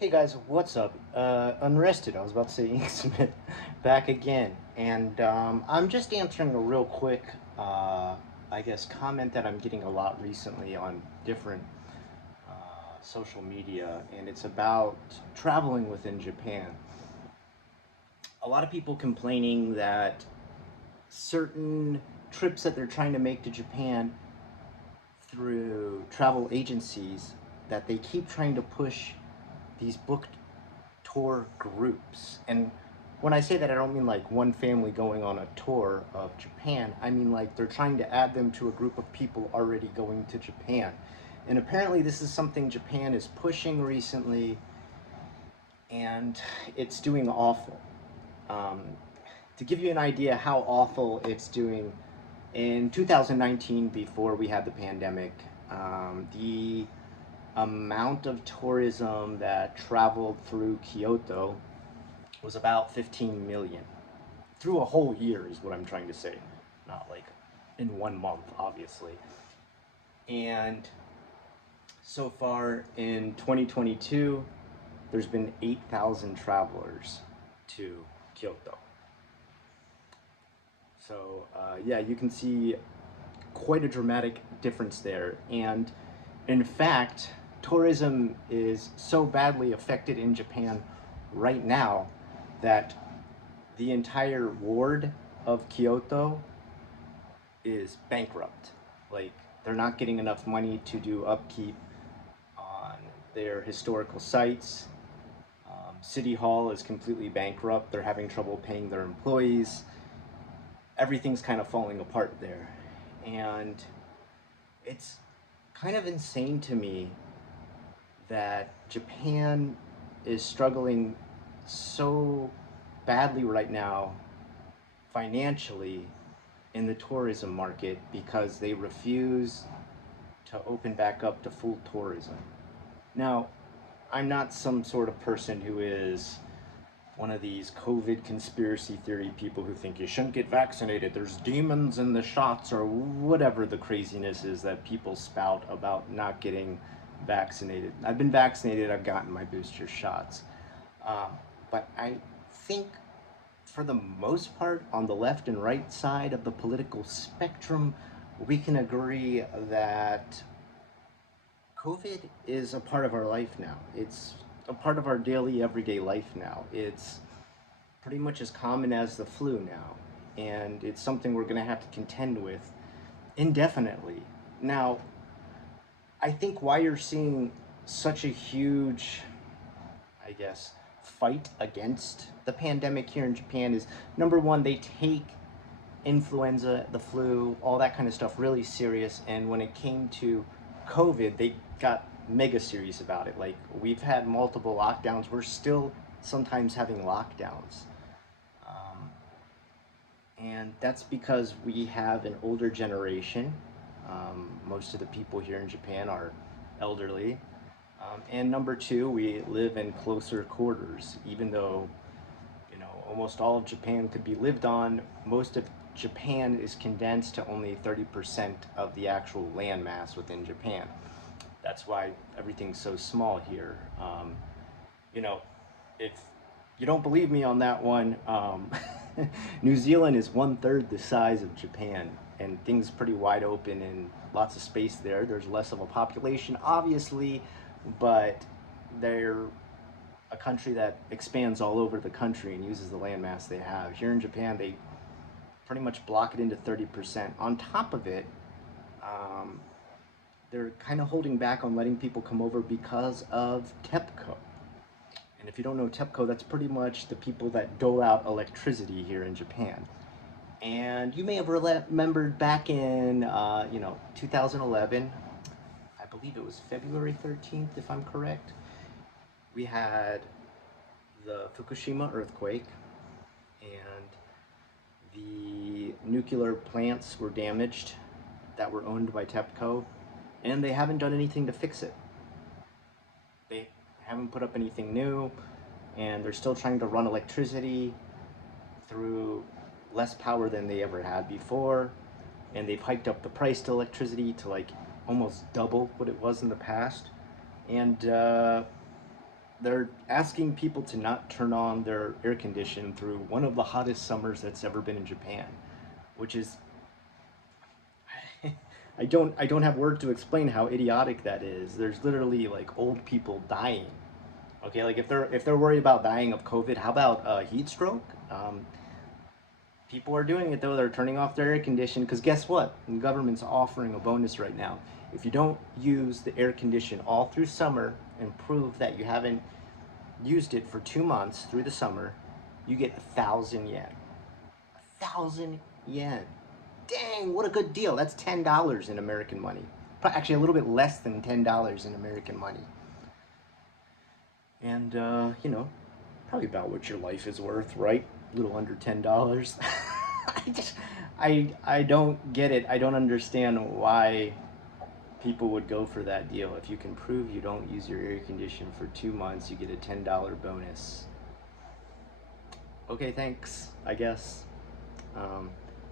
Hey guys, what's up? Unrested, I was about to say Inksmith, back again. And I'm just answering a real quick, I guess, comment that I'm getting a lot recently on different social media, and it's about traveling within Japan. A lot of people complaining that certain trips that they're trying to make to Japan through travel agencies, that they keep trying to push these booked tour groups. And when I say that, I don't mean like one family going on a tour of Japan. I mean like they're trying to add them to a group of people already going to Japan. And apparently this is something Japan is pushing recently, and it's doing awful. Um, to give you an idea how awful it's doing, in 2019, before we had the pandemic, the amount of tourism that traveled through Kyoto was about 15 million. Through a whole year is what I'm trying to say. Not like in 1 month, obviously. And so far in 2022, there's been 8,000 travelers to Kyoto. So, yeah, you can see quite a dramatic difference there. And in fact, tourism is so badly affected in Japan right now that the entire ward of Kyoto is bankrupt. Like, they're not getting enough money to do upkeep on their historical sites. City Hall is completely bankrupt. They're having trouble paying their employees. Everything's kind of falling apart there. And it's kind of insane to me that Japan is struggling so badly right now financially in the tourism market because they refuse to open back up to full tourism. Now, I'm not some sort of person who is one of these COVID conspiracy theory people who think you shouldn't get vaccinated, there's demons in the shots, or whatever the craziness is that people spout about not getting vaccinated. I've been vaccinated, I've gotten my booster shots. But I think for the most part, on the left and right side of the political spectrum, we can agree that COVID is a part of our life now. It's a part of our daily, everyday life now. It's pretty much as common as the flu now. And it's something we're going to have to contend with indefinitely. Now, I think why you're seeing such a huge, I guess, fight against the pandemic here in Japan is, number one, they take influenza, the flu, all that kind of stuff really serious. And when it came to COVID, they got mega serious about it. Like, we've had multiple lockdowns. We're still sometimes having lockdowns. And that's because we have an older generation. Most of the people here in Japan are elderly. And number two, we live in closer quarters. Even though, almost all of Japan could be lived on, most of Japan is condensed to only 30% of the actual land mass within Japan. That's why everything's so small here. You know, if you don't believe me on that one, New Zealand is 1/3 the size of Japan, and things pretty wide open and lots of space there. There's less of a population, obviously, but they're a country that expands all over the country and uses the landmass they have. Here in Japan, they pretty much block it into 30%. On top of it, um, they're kind of holding back on letting people come over because of TEPCO. And if you don't know TEPCO, that's pretty much the people that dole out electricity here in Japan. And you may have remembered back in, 2011, I believe it was February 13th, if I'm correct, we had the Fukushima earthquake, and the nuclear plants were damaged that were owned by TEPCO, and they haven't done anything to fix it. They haven't put up anything new, and they're still trying to run electricity through less power than they ever had before, and they've hiked up the price to electricity to like almost double what it was in the past. And they're asking people to not turn on their air condition through one of the hottest summers that's ever been in Japan, which is I don't have words to explain how idiotic that is. There's literally like old people dying. Okay, like if they're worried about dying of COVID, how about heat stroke? People are doing it though. They're turning off their air condition because guess what? The government's offering a bonus right now. If you don't use the air condition all through summer and prove that you haven't used it for 2 months through the summer, you get 1,000 yen. 1,000 yen. Dang, what a good deal. That's $10 in American money. Actually, a little bit less than $10 in American money. And, probably about what your life is worth, right? A little under $10. I just, I don't get it. I don't understand why people would go for that deal. If you can prove you don't use your air conditioner for 2 months, you get a $10 bonus. Okay, thanks, I guess.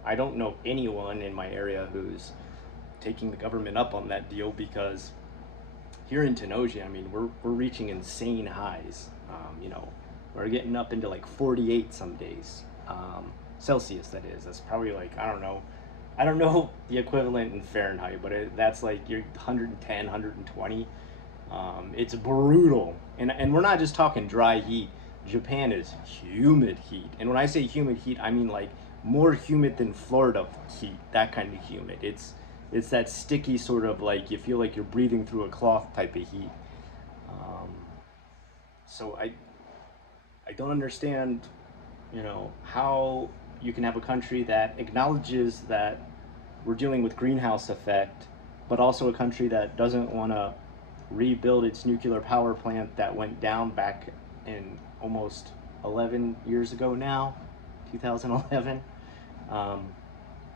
I don't know anyone in my area who's taking the government up on that deal because here in Tenosia, I mean, we're reaching insane highs. We're getting up into like 48 some days, Celsius. That is. That's probably like I don't know the equivalent in Fahrenheit, but that's like you're 110, 120. It's brutal, and we're not just talking dry heat. Japan is humid heat, and when I say humid heat, I mean like more humid than Florida heat. That kind of humid. It's that sticky sort of like you feel like you're breathing through a cloth type of heat. So I don't understand, how you can have a country that acknowledges that we're dealing with greenhouse effect, but also a country that doesn't want to rebuild its nuclear power plant that went down back in almost 11 years ago now, 2011,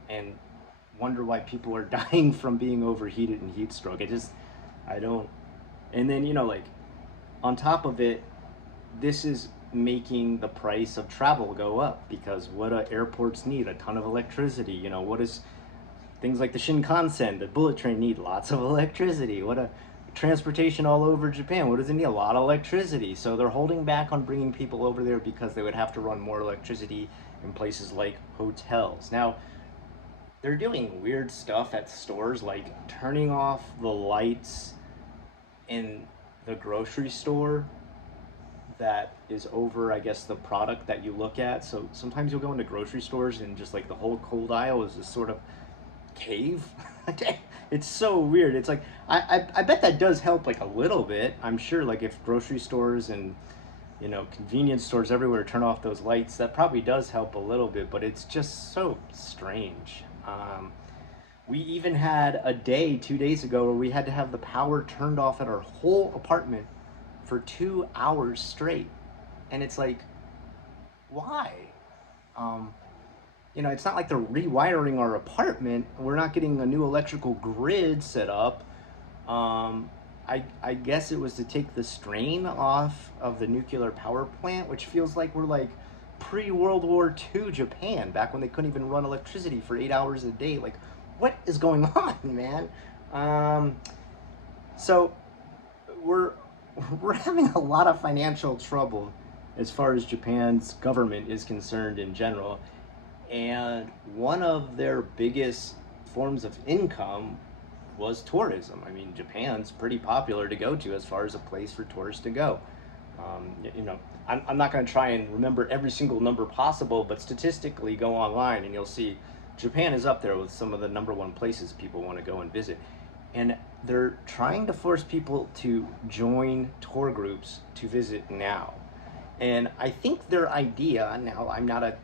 and wonder why people are dying from being overheated and heat stroke. I don't. And then, like, on top of it, this is making the price of travel go up because what do airports need? A ton of electricity. What is things like the Shinkansen, the bullet train need lots of electricity. What a transportation all over Japan. What does it need? A lot of electricity. So they're holding back on bringing people over there because they would have to run more electricity in places like hotels. Now, they're doing weird stuff at stores like turning off the lights in the grocery store that is over, I guess, the product that you look at. So sometimes you'll go into grocery stores and just like the whole cold aisle is this sort of cave. It's so weird. It's like I bet that does help like a little bit. I'm sure like if grocery stores and convenience stores everywhere turn off those lights, that probably does help a little bit, but it's just so strange. We even had a day 2 days ago where we had to have the power turned off at our whole apartment for 2 hours straight. And it's like, why? It's not like they're rewiring our apartment. We're not getting a new electrical grid set up. I guess it was to take the strain off of the nuclear power plant, which feels like we're like pre-World War II Japan, back when they couldn't even run electricity for 8 hours a day. Like, what is going on, man? So we're having a lot of financial trouble as far as Japan's government is concerned in general. And one of their biggest forms of income was tourism. I mean, Japan's pretty popular to go to as far as a place for tourists to go. I'm not going to try and remember every single number possible, but statistically go online and you'll see Japan is up there with some of the number one places people want to go and visit. And they're trying to force people to join tour groups to visit now. And I think their idea, now I'm not a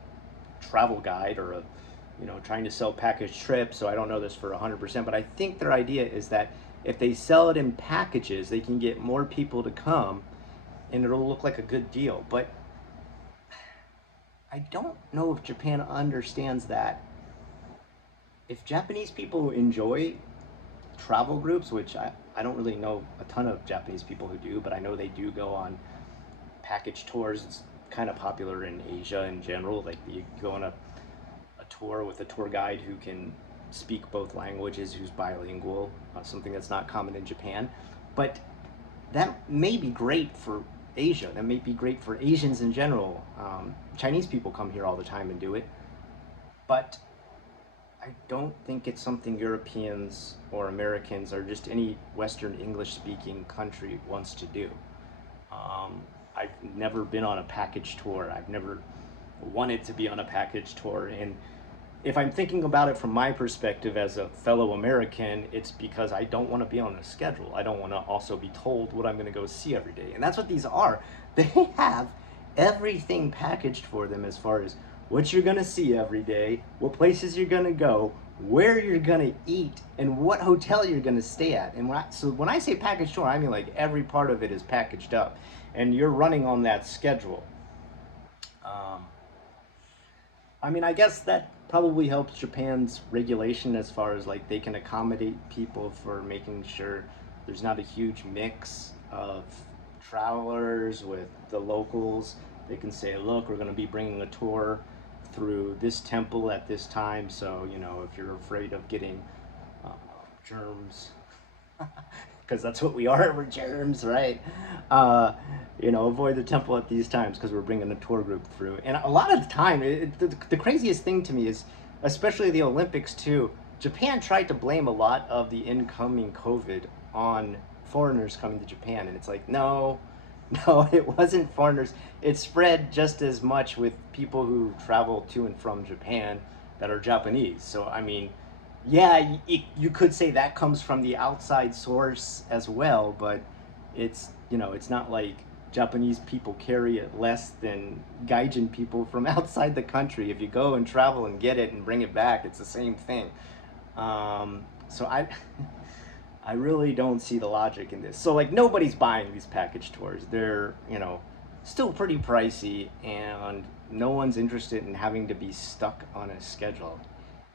travel guide or trying to sell package trips, so I don't know this for 100%, but I think their idea is that if they sell it in packages, they can get more people to come and it'll look like a good deal. But I don't know if Japan understands that if Japanese people enjoy travel groups, which I don't really know a ton of Japanese people who do, but I know they do go on package tours. It's kind of popular in Asia in general. Like you go on a tour with a tour guide who can speak both languages, who's bilingual, something that's not common in Japan. But that may be great for Asia. That may be great for Asians in general. Chinese people come here all the time and do it. But I don't think it's something Europeans or Americans or just any Western English speaking country wants to do. I've never been on a package tour. I've never wanted to be on a package tour. And if I'm thinking about it from my perspective as a fellow American, it's because I don't want to be on a schedule. I don't want to also be told what I'm going to go see every day. And that's what these are. They have everything packaged for them as far as what you're going to see every day, what places you're going to go, where you're going to eat, and what hotel you're going to stay at. And so when I say package tour, I mean like every part of it is packaged up. And you're running on that schedule. I mean, I guess that probably helps Japan's regulation as far as like they can accommodate people for making sure there's not a huge mix of travelers with the locals. They can say, look, we're going to be bringing a tour through this temple at this time, so you know, if you're afraid of getting germs, because that's what we are, we're germs, right? You know, avoid the temple at these times because we're bringing a tour group through. And a lot of the time, the craziest thing to me is, especially the Olympics too, Japan tried to blame a lot of the incoming COVID on foreigners coming to Japan. And it's like, no, no, it wasn't foreigners. It spread just as much with people who travel to and from Japan that are Japanese. So, I mean, yeah, you could say that comes from the outside source as well, but it's, you know, it's not like Japanese people carry it less than Gaijin people from outside the country. If you go and travel and get it and bring it back, it's the same thing. So I really don't see the logic in this. So like nobody's buying these package tours. They're, you know, still pretty pricey, and no one's interested in having to be stuck on a schedule.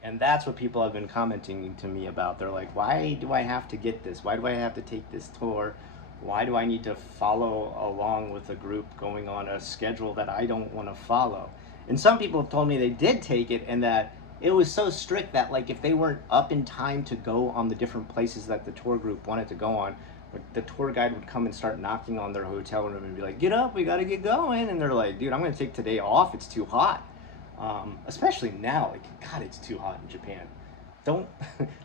And that's what people have been commenting to me about. They're like, why do I have to get this? Why do I have to take this tour? Why do I need to follow along with a group going on a schedule that I don't want to follow? And some people have told me they did take it, and that it was so strict that like if they weren't up in time to go on the different places that the tour group wanted to go on, the tour guide would come and start knocking on their hotel room and be like, get up, we got to get going. And they're like, dude, I'm going to take today off. It's too hot. Especially now, like, God, it's too hot in Japan. Don't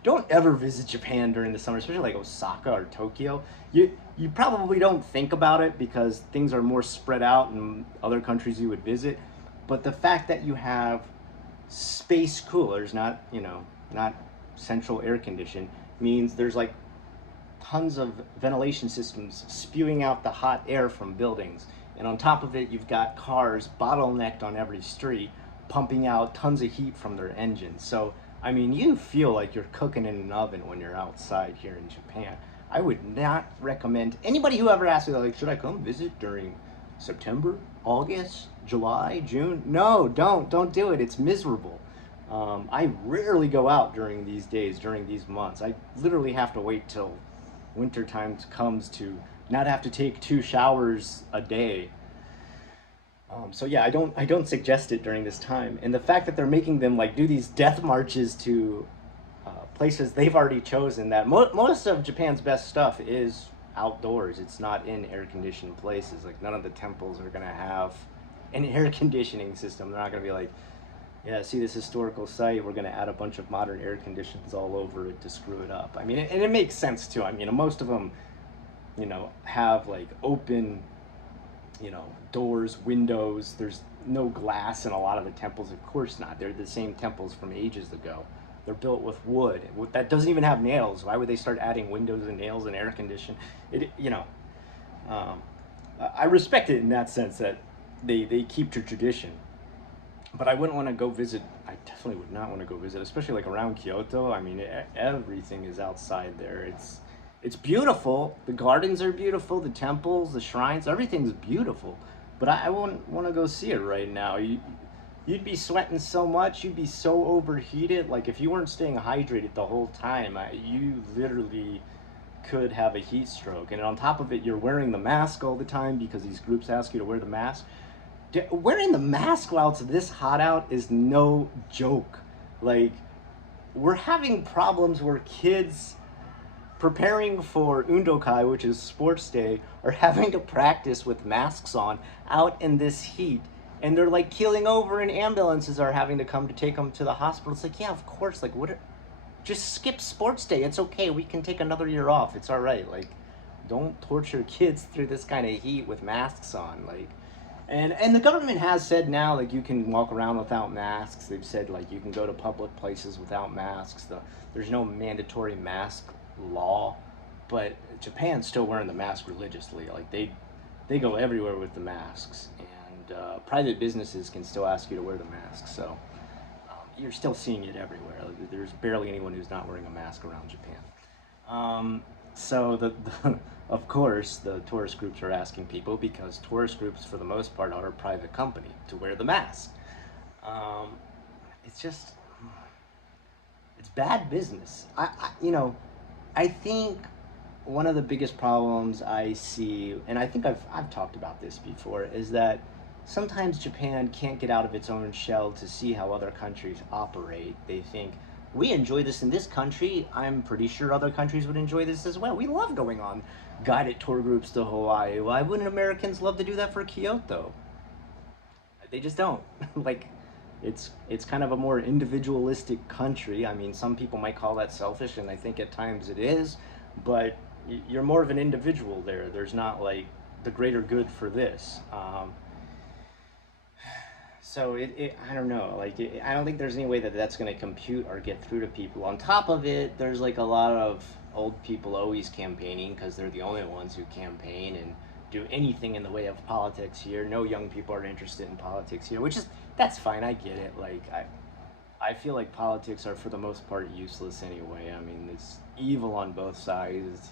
don't ever visit Japan during the summer, especially like Osaka or Tokyo. You probably don't think about it because things are more spread out in other countries you would visit. But the fact that you have space coolers, not, you know, not central air condition, means there's like tons of ventilation systems spewing out the hot air from buildings. And on top of it, you've got cars bottlenecked on every street, pumping out tons of heat from their engines. So, I mean, you feel like you're cooking in an oven when you're outside here in Japan. I would not recommend anybody who ever asks me, like, should I come visit during September, August, July, June? No, don't do it. It's miserable. I rarely go out during these days, during these months. I literally have to wait till winter time comes to not have to take 2 showers a day. So yeah, I don't suggest it during this time. And the fact that they're making them like do these death marches to places they've already chosen, that most of Japan's best stuff is outdoors. It's not in air conditioned places. Like none of the temples are gonna have an air conditioning system. They're not gonna be like, yeah, see this historical site, we're gonna add a bunch of modern air conditions all over it to screw it up. I mean, and it makes sense too. I mean, most of them, you know, have like open, you know, doors, windows. There's no glass in a lot of the temples. Of course not. They're the same temples from ages ago. They're built with wood. That doesn't even have nails. Why would they start adding windows and nails and air condition? You know, I respect it in that sense that they keep to tradition. But I wouldn't want to go visit. I definitely would not want to go visit, especially like around Kyoto. I mean, everything is outside there. It's beautiful. The gardens are beautiful. The temples, the shrines, everything's beautiful. But I wouldn't want to go see it right now. You'd be sweating so much. You'd be so overheated. Like if you weren't staying hydrated the whole time, you literally could have a heat stroke. And on top of it, you're wearing the mask all the time because these groups ask you to wear the mask. Wearing the mask while it's this hot out is no joke. Like, we're having problems where kids preparing for Undokai, which is sports day, are having to practice with masks on out in this heat. And they're like keeling over, and ambulances are having to come to take them to the hospital. It's like, yeah, of course. Like, just skip sports day. It's okay. We can take another year off. It's all right. Like, don't torture kids through this kind of heat with masks on. Like, and the government has said now, like, you can walk around without masks. They've said, like, you can go to public places without masks. There's no mandatory mask law, but Japan's still wearing the mask religiously. Like, they go everywhere with the masks, and private businesses can still ask you to wear the mask. So you're still seeing it everywhere. There's barely anyone who's not wearing a mask around Japan. So of course, the tourist groups are asking people, because tourist groups, for the most part, are a private company, to wear the mask. It's just, it's bad business. I think one of the biggest problems I see, and I think I've talked about this before, is that sometimes Japan can't get out of its own shell to see how other countries operate. They think, we enjoy this in this country, I'm pretty sure other countries would enjoy this as well. We love going on guided tour groups to Hawaii. Why wouldn't Americans love to do that for Kyoto? They just don't. Like, it's kind of a more individualistic country. I mean, some people might call that selfish, and I think at times it is, but you're more of an individual there. There's not like the greater good for this. So I don't know, like, I don't think there's any way that that's going to compute or get through to people. On top of it, there's like a lot of old people always campaigning, because they're the only ones who campaign and do anything in the way of politics here. No young people are interested in politics here, that's fine, I get it. Like, I feel like politics are for the most part useless anyway. I mean, it's evil on both sides.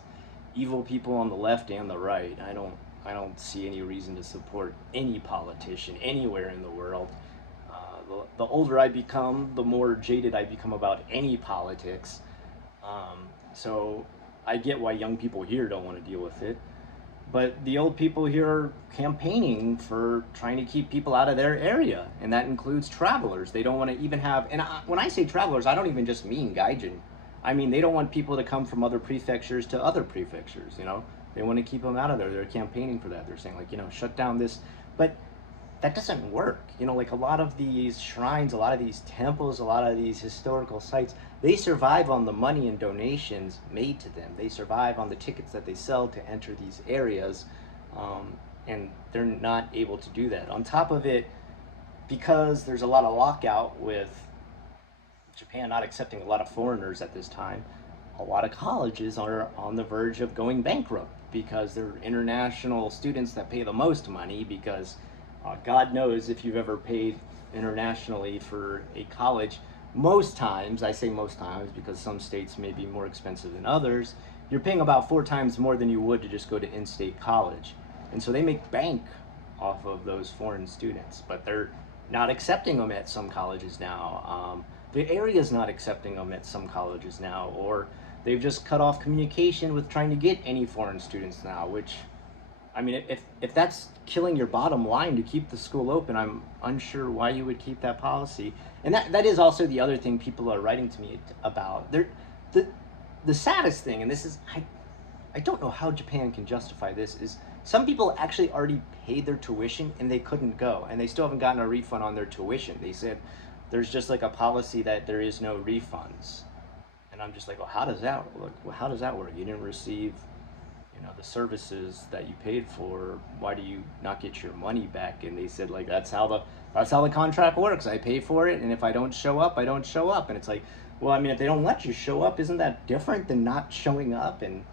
Evil people on the left and the right. I don't see any reason to support any politician anywhere in the world. The older I become, the more jaded I become about any politics. So I get why young people here don't want to deal with it. But the old people here are campaigning for trying to keep people out of their area, and that includes travelers. They don't want to even have, and when I say travelers, I don't even just mean gaijin. I mean, they don't want people to come from other prefectures to other prefectures, They want to keep them out of there. They're campaigning for that. They're saying, like, shut down this. But that doesn't work. Like, a lot of these shrines, a lot of these temples, a lot of these historical sites, they survive on the money and donations made to them. They survive on the tickets that they sell to enter these areas, and they're not able to do that. On top of it, because there's a lot of lockout with Japan not accepting a lot of foreigners at this time, a lot of colleges are on the verge of going bankrupt, because they're international students that pay the most money, because God knows if you've ever paid internationally for a college, most times, I say most times because some states may be more expensive than others, you're paying about 4 times more than you would to just go to in-state college. And so they make bank off of those foreign students, but they're not accepting them at some colleges now. The area's not accepting them at some colleges now, or they've just cut off communication with trying to get any foreign students now, which, I mean, if that's killing your bottom line to keep the school open, I'm unsure why you would keep that policy. And that is also the other thing people are writing to me about. The saddest thing, and this is, I don't know how Japan can justify this, is some people actually already paid their tuition and they couldn't go, and they still haven't gotten a refund on their tuition. They said there's just like a policy that there is no refunds. And I'm just like, well, how does that work? Well, how does that work? You didn't receive, the services that you paid for. Why do you not get your money back? And they said, like, that's how the contract works. I pay for it, and if I don't show up, I don't show up. And it's like, well, I mean, if they don't let you show up, isn't that different than not showing up? And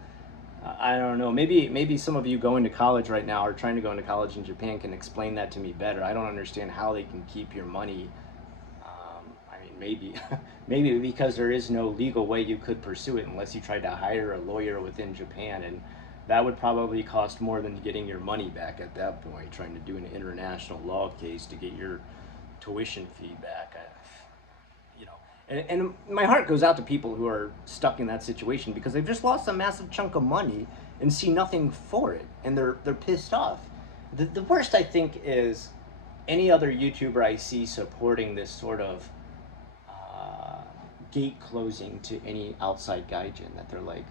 I don't know. Maybe some of you going to college right now or trying to go into college in Japan can explain that to me better. I don't understand how they can keep your money. Maybe because there is no legal way you could pursue it unless you tried to hire a lawyer within Japan, and that would probably cost more than getting your money back at that point, trying to do an international law case to get your tuition fee back. And my heart goes out to people who are stuck in that situation, because they've just lost a massive chunk of money and see nothing for it, and they're pissed off. The worst, I think, is any other YouTuber I see supporting this sort of gate closing to any outside gaijin, that they're like,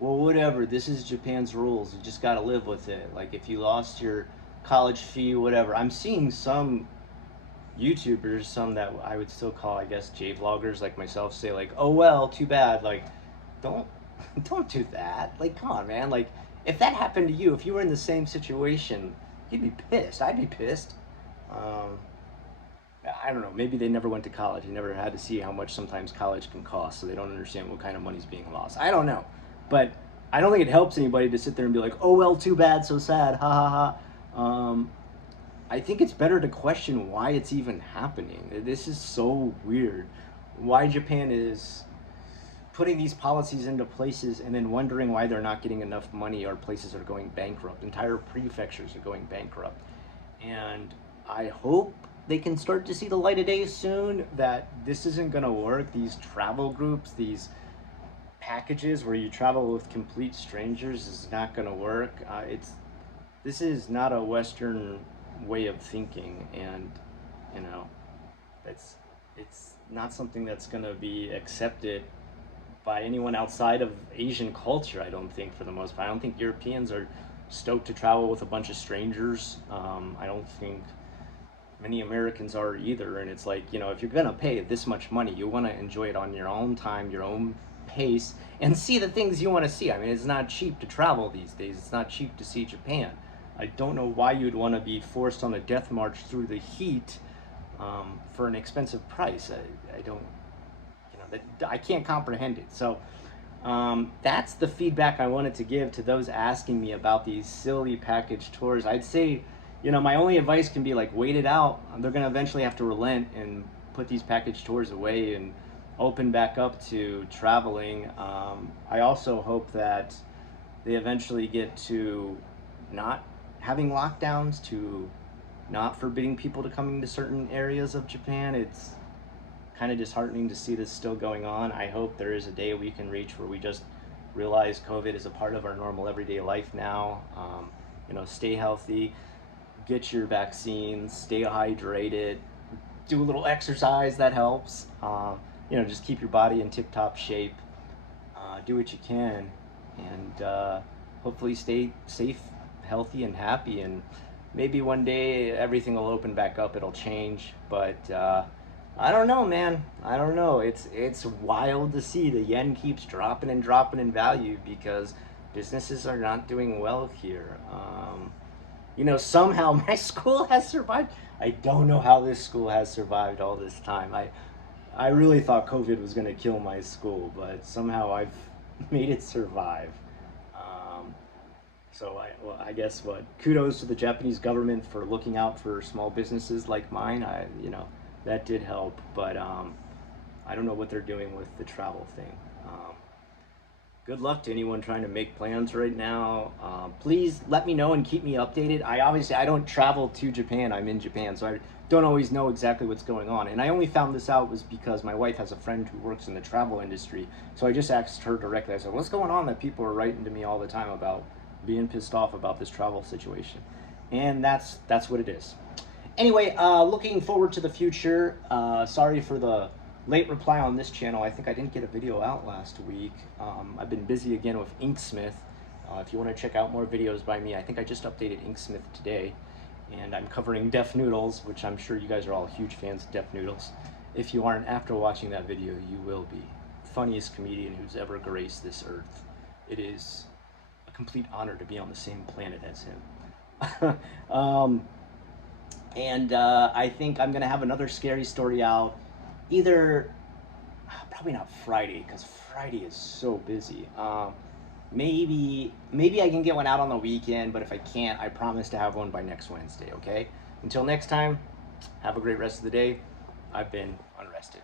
well, whatever, this is Japan's rules. You just got to live with it. Like, if you lost your college fee, whatever. I'm seeing some YouTubers, some that I would still call, I guess, J vloggers like myself, say like, "Oh well, too bad." Like, don't don't do that. Like, come on, man. Like, if that happened to you, if you were in the same situation, you'd be pissed. I'd be pissed. Um, I don't know. Maybe they never went to college. They never had to see how much sometimes college can cost, so they don't understand what kind of money's being lost. I don't know, but I don't think it helps anybody to sit there and be like, "Oh well, too bad, so sad, ha ha ha." I think it's better to question why it's even happening. This is so weird. Why Japan is putting these policies into places and then wondering why they're not getting enough money, or places are going bankrupt. Entire prefectures are going bankrupt. And I hope they can start to see the light of day soon, that this isn't going to work. These travel groups, these packages where you travel with complete strangers is not going to work. This is not a Western way of thinking, and you know, it's not something that's going to be accepted by anyone outside of Asian culture. I don't think, for the most part. I don't think Europeans are stoked to travel with a bunch of strangers. I don't think many Americans are either. And it's like, if you're gonna pay this much money, you want to enjoy it on your own time, your own pace, and see the things you want to see. I mean, it's not cheap to travel these days. It's not cheap to see Japan. I don't know why you'd want to be forced on a death march through the heat for an expensive price. I don't, I can't comprehend it. So that's the feedback I wanted to give to those asking me about these silly package tours. I'd say, my only advice can be like, wait it out. They're going to eventually have to relent and put these package tours away and open back up to traveling. I also hope that they eventually get to not having lockdowns, to not forbidding people to come into certain areas of Japan. It's kind of disheartening to see this still going on. I hope there is a day we can reach where we just realize COVID is a part of our normal everyday life now. Stay healthy, get your vaccines, stay hydrated, do a little exercise, that helps. Just keep your body in tip-top shape. Do what you can, and hopefully stay safe, healthy, and happy. And maybe one day everything will open back up. It'll change, but I don't know, man. I don't know. It's wild to see the yen keeps dropping and dropping in value because businesses are not doing well here. Somehow my school has survived. I don't know how this school has survived all this time. I really thought COVID was going to kill my school, but somehow I've made it survive. I guess kudos to the Japanese government for looking out for small businesses like mine. That did help, but I don't know what they're doing with the travel thing. Good luck to anyone trying to make plans right now. Please let me know and keep me updated. I don't travel to Japan. I'm in Japan, so I don't always know exactly what's going on. And I only found this out was because my wife has a friend who works in the travel industry. So I just asked her directly. I said, "What's going on that people are writing to me all the time about being pissed off about this travel situation?" And that's what it is. Anyway, looking forward to the future. Sorry for the late reply on this channel. I think I didn't get a video out last week. I've been busy again with Inksmith. If you want to check out more videos by me, I think I just updated Inksmith today. And I'm covering Deaf Noodles, which I'm sure you guys are all huge fans of Deaf Noodles. If you aren't, after watching that video, you will be. Funniest comedian who's ever graced this earth. It is a complete honor to be on the same planet as him. I think I'm going to have another scary story out either, probably not Friday, because Friday is so busy. Maybe I can get one out on the weekend, but if I can't, I promise to have one by next Wednesday, okay? Until next time, have a great rest of the day. I've been Unrested.